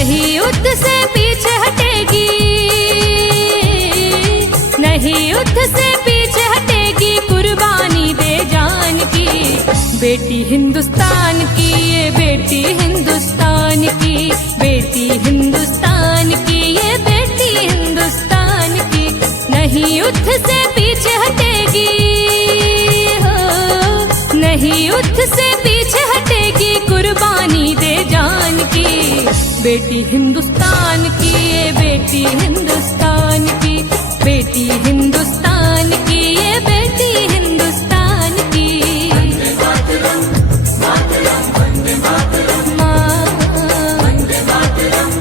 नहीं युद्ध से पीछे हटेगी, नहीं युद्ध से पीछे हटेगी, कुर्बानी दे जान की। बेटी हिंदुस्तान की, ये बेटी हिंदुस्तान की, बेटी हिंदुस्तान की, ये बेटी हिंदुस्तान की। नहीं युद्ध से पीछे हटेगी हो, नहीं युद्ध से पीछे हटेगी, कुर्बानी दे जान की। बेटी हिंदुस्तान की, ये बेटी हिंदुस्तान की, बेटी हिंदुस्तान की, ये बेटी हिंदुस्तान की। वंदे मातरम, मातरम, वंदे मातरम, वंदे मातरम,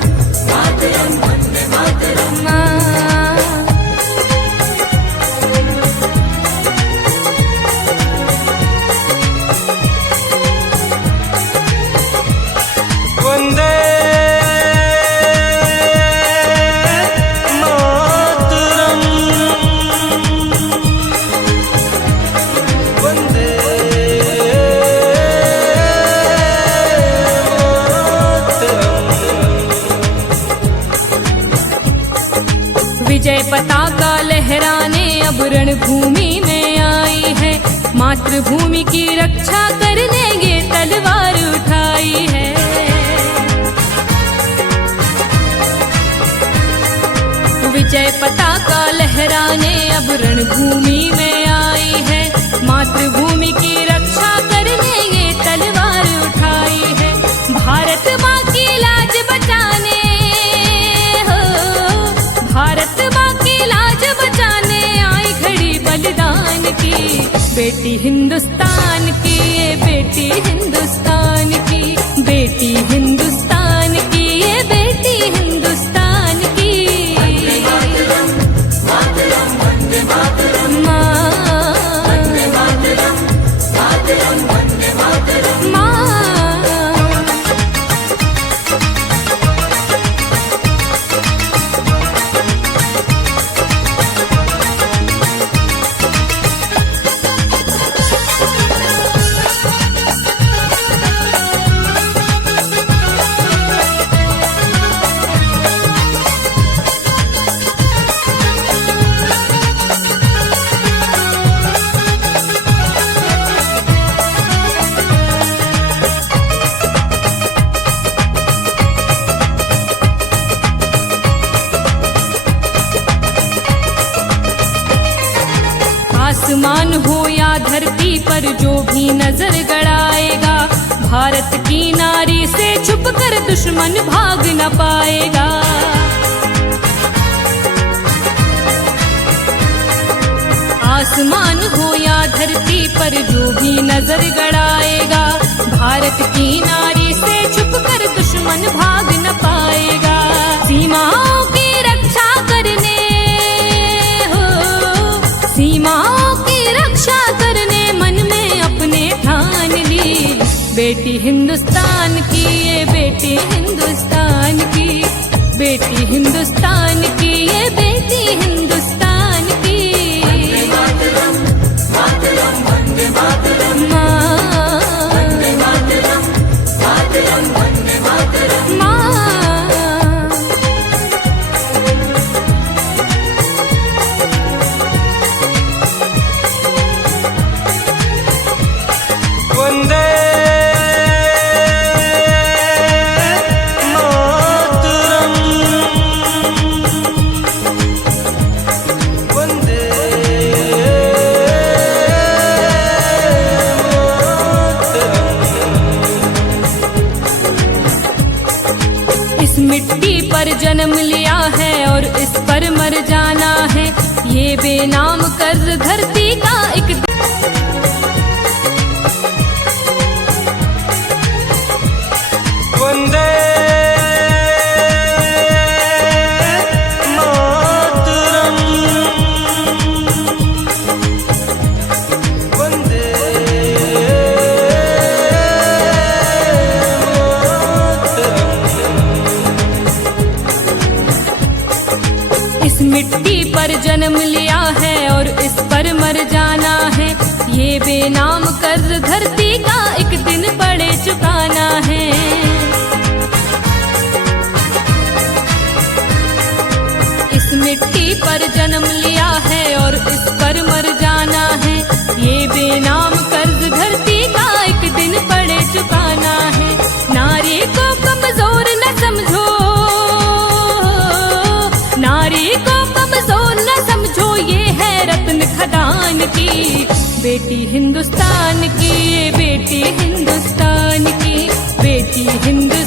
मातरम, वंदे मातरम। वंदे विजय पताका लहराने अब रणभूमि में आई है, मातृभूमि की रक्षा करने ये तलवार उठाई है। विजय पताका लहराने अब रणभूमि में आई है, मातृभूमि की रक्षा करने ये तलवार उठाई है। भारत माँ की लाज बचाने हो, भारत माँ की लाज बचाने आई खड़ी बलिदान की। बेटी हिंदुस्तान की, ये बेटी हिंदुस्तान की, बेटी हिंदुस्तान की, ये बेटी हिंदुस्तान की। वंदे मातरम, मातरम, वंदे मातरम, वंदे मातरम, मातरम, वंदे मातरम। आसमान हो या धरती पर जो भी नजर गड़ाएगा, भारत की नारी से छुपकर दुश्मन भाग न पाएगा। आसमान हो या धरती पर जो भी नजर गड़ाएगा, भारत की नारी से छुपकर दुश्मन भाग न पाएगा। सीमाओं की रक्षा करने हो, सीमाओं की रक्षा करने मन में अपने ठान ली। बेटी हिंदुस्तान की, ये बेटी हिंदुस्तान की, बेटी हिंदुस्तान की, ये बेटी हिंदुस्तान की। वंदे मातरम, मातरम, वंदे मातरम, वंदे मातरम, मातरम, वंदे मातरम। वंदे मातरम, वंदे मातरम। इस मिट्टी पर जन्म लिया है और इस पर मर जाना है, ये बेनाम कर्ज धरती का एक दिन। वंदे मातरम, वंदे मातरम। इस मिट्टी पर जन्म लिया है और इस पर मर जाना है, ये बेनाम कर्ज धरती का एक दिन पड़े चुकाना है। पर जन्म लिया है और इस पर मर जाना है। ये बेनाम कर्ज धरती का एक दिन पड़े चुकाना है। नारी को कमजोर न समझो, नारी को कमजोर न समझो, ये है रत्न खदान की बेटी हिंदुस्तान की, ये बेटी हिंदुस्तान की, बेटी हिंदुस्तान